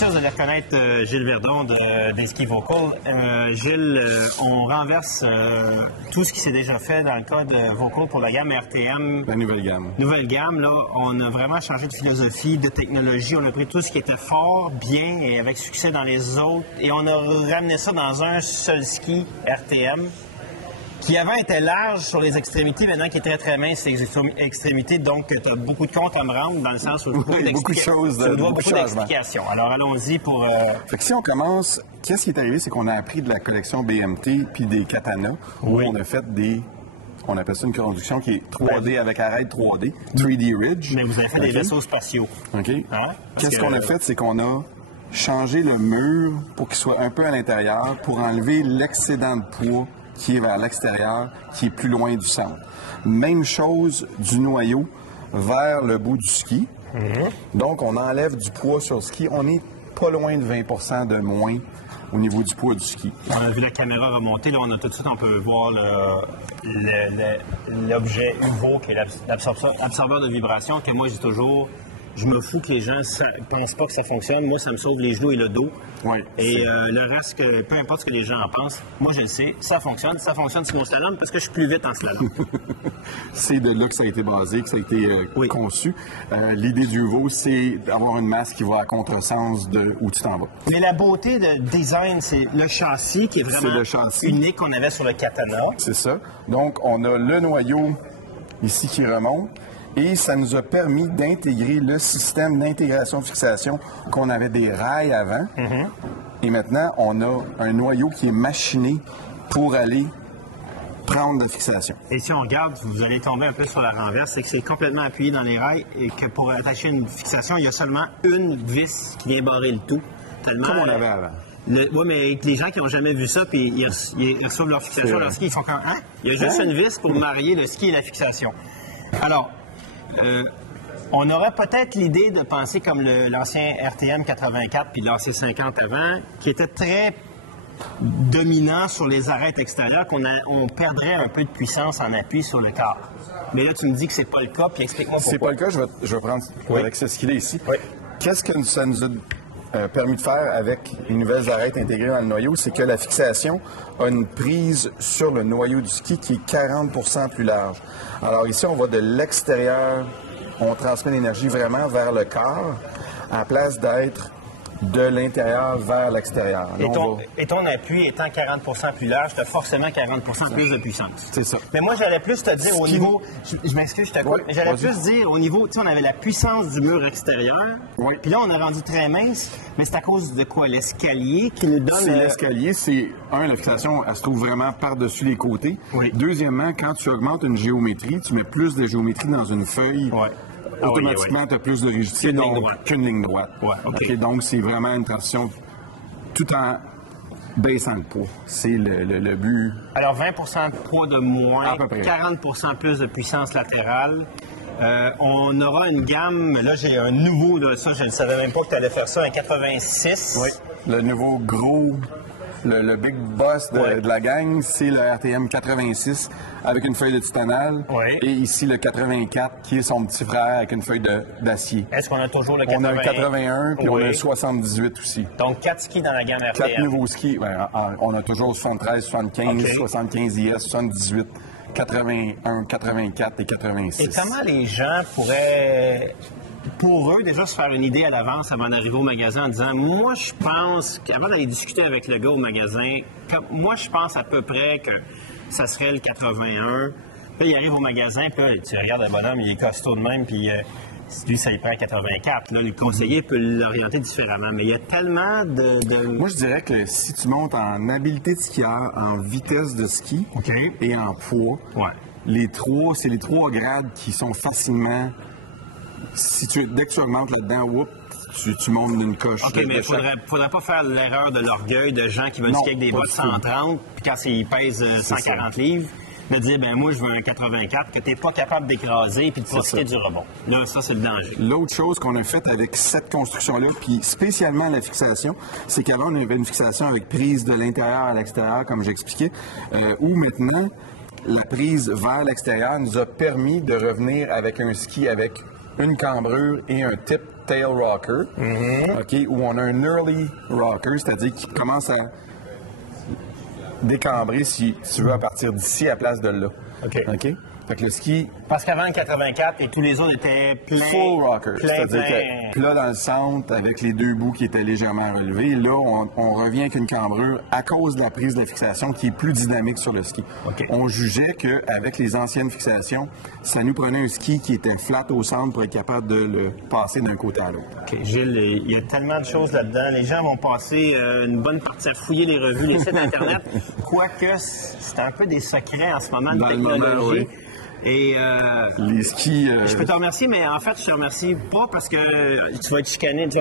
sûr, vous allez reconnaître Gilles Verdon des Ski Vocal. Gilles, on renverse tout ce qui s'est déjà fait dans le cas de Vocal pour la gamme RTM. La nouvelle gamme. Nouvelle gamme, là, on a vraiment changé de philosophie, de technologie. On a pris tout ce qui était fort, bien et avec succès dans les autres. Et on a ramené ça dans un seul ski RTM. Qui avant était large sur les extrémités, maintenant qui est très très mince sur les extrémités, donc tu as beaucoup de comptes à me rendre dans le sens où beaucoup de choses, beaucoup d'explications. Alors allons-y pour... Fait que si on commence, qu'est-ce qui est arrivé, c'est qu'on a appris de la collection BMT puis des Katana, où on a fait on appelle ça une conduction qui est 3D avec arête 3D, 3D Ridge. Mais vous avez fait des vaisseaux spatiaux. OK. Hein? Qu'est-ce qu'on a fait, c'est qu'on a changé le mur pour qu'il soit un peu à l'intérieur pour enlever l'excédent de poids qui est vers l'extérieur, qui est plus loin du centre. Même chose du noyau vers le bout du ski. Donc, on enlève du poids sur le ski. On est pas loin de 20 % de moins au niveau du poids du ski. On a vu la caméra remonter. Là, on a tout de suite, on peut voir l'objet UVO, qui est l'absorbeur de vibration, que moi, j'ai toujours... Je me fous que les gens ne pensent pas que ça fonctionne. Moi, ça me sauve les genoux et le dos. Oui, et le reste, peu importe ce que les gens en pensent, moi, je le sais, ça fonctionne. Ça fonctionne sur mon slalom parce que je suis plus vite en slalom. C'est de là que ça a été basé, que ça a été conçu. L'idée du VO, c'est d'avoir une masse qui va à contresens de où tu t'en vas. Mais la beauté de design, c'est le châssis qui est vraiment unique qu'on avait sur le Katana. C'est ça. Donc, on a le noyau ici qui remonte. Et ça nous a permis d'intégrer le système d'intégration-fixation qu'on avait des rails avant. Et maintenant, on a un noyau qui est machiné pour aller prendre la fixation. Et si on regarde, vous allez tomber un peu sur la renverse, c'est que c'est complètement appuyé dans les rails et que pour attacher une fixation, il y a seulement une vis qui vient barrer le tout. Tellement, comme on l'avait avant. Oui, mais les gens qui n'ont jamais vu ça, puis ils reçoivent leur fixation, leur ski, ils font comme « Hein? » Il y a juste une vis pour marier le ski et la fixation. Alors, on aurait peut-être l'idée de penser comme l'ancien RTM 84 puis l'AC 50 avant, qui était très dominant sur les arêtes extérieures, on perdrait un peu de puissance en appui sur le corps. Mais là, tu me dis que c'est pas le cas, puis explique-moi pourquoi. C'est pas le cas, je vais prendre avec ce qu'il est ici. Oui. Qu'est-ce que ça nous a permis de faire avec les nouvelles arêtes intégrées dans le noyau? C'est que la fixation a une prise sur le noyau du ski qui est 40 % plus large. Alors ici, on va de l'extérieur, on transmet l'énergie vraiment vers le corps, à la place d'être de l'intérieur vers l'extérieur. Et ton appui étant 40 % plus large, tu as forcément 40 % plus de puissance. C'est ça. Mais moi, j'allais plus te dire au niveau... Je m'excuse, je te coupe. Mais j'allais plus dire au niveau... Tu sais, on avait la puissance du mur extérieur. Oui. Puis là, on a rendu très mince. Mais c'est à cause de quoi? L'escalier qui nous donne... C'est l'escalier. C'est, la fixation, elle se trouve vraiment par-dessus les côtés. Oui. Deuxièmement, quand tu augmentes une géométrie, tu mets plus de géométrie dans une feuille. Oui. Automatiquement, tu as plus de rigidité qu'une ligne droite. Ouais, OK. Donc, c'est vraiment une transition tout en baissant le poids. C'est le but. Alors, 20 % de poids de moins, à peu près. 40 % plus de puissance latérale. On aura une gamme, là, j'ai un nouveau de ça, je ne savais même pas que tu allais faire ça, un 86. Oui, le nouveau gros... Le big boss de la gang, c'est le RTM 86 avec une feuille de titanal. Oui. Et ici, le 84 qui est son petit frère avec une feuille d'acier. Est-ce qu'on a toujours le 81? On a le 81 puis on a le 78 aussi. Donc, 4 skis dans la gamme RTM. 4 nouveaux skis. On a toujours 73, 75, 75 IS, 78, 81, 84 et 86. Et comment les gens pourraient... Pour eux, déjà, se faire une idée à l'avance avant d'arriver au magasin en disant « Moi, je pense qu'avant d'aller discuter avec le gars au magasin, moi, je pense à peu près que ça serait le 81. » Puis il arrive au magasin, puis là, tu regardes le bonhomme, il est costaud de même, puis lui, ça lui prend 84. Là, le conseiller peut l'orienter différemment. Mais il y a tellement de... Moi, je dirais que si tu montes en habileté de skieur, en vitesse de ski et en poids, c'est les trois grades qui sont facilement... dès que tu augmentes là-dedans, tu montes d'une coche. OK, mais il ne faudrait pas faire l'erreur de l'orgueil de gens qui veulent skier avec des bottes 130, puis quand ils pèsent 140 livres, de dire, ben moi, je veux un 84 que tu n'es pas capable d'écraser puis de profiter du rebond. Là, ça, c'est le danger. L'autre chose qu'on a faite avec cette construction-là, puis spécialement la fixation, c'est qu'avant, on avait une fixation avec prise de l'intérieur à l'extérieur, comme j'expliquais, où maintenant, la prise vers l'extérieur nous a permis de revenir avec un ski avec une cambrure et un type tail rocker, OK, où on a un early rocker, c'est-à-dire qui commence à décambrer, si tu veux, à partir d'ici à place de là. OK. OK? Fait que le ski... Parce qu'avant le 84, et tous les autres étaient pleins. Full rocker, c'est-à-dire plein. que plat dans le centre avec les deux bouts qui étaient légèrement relevés. Là, on revient avec une cambrure à cause de la prise de la fixation qui est plus dynamique sur le ski. OK. On jugeait qu'avec les anciennes fixations, ça nous prenait un ski qui était flat au centre pour être capable de le passer d'un côté à l'autre. OK, Gilles, il y a tellement de choses là-dedans. Les gens vont passer une bonne partie à fouiller les revues, les sites Internet. Quoique, c'est un peu des secrets en ce moment de Dans le moment, technologie. oui. Et Les skis... je peux te remercier, mais en fait, je te remercie pas parce que tu vas me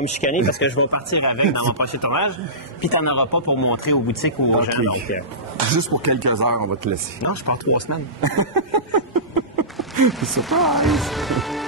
chicaner parce que je vais partir avec dans mon prochain tournage, puis tu n'en auras pas pour montrer aux boutiques ou aux gens. Donc, juste pour quelques heures, on va te laisser. non, je pars 3 semaines. Surprise!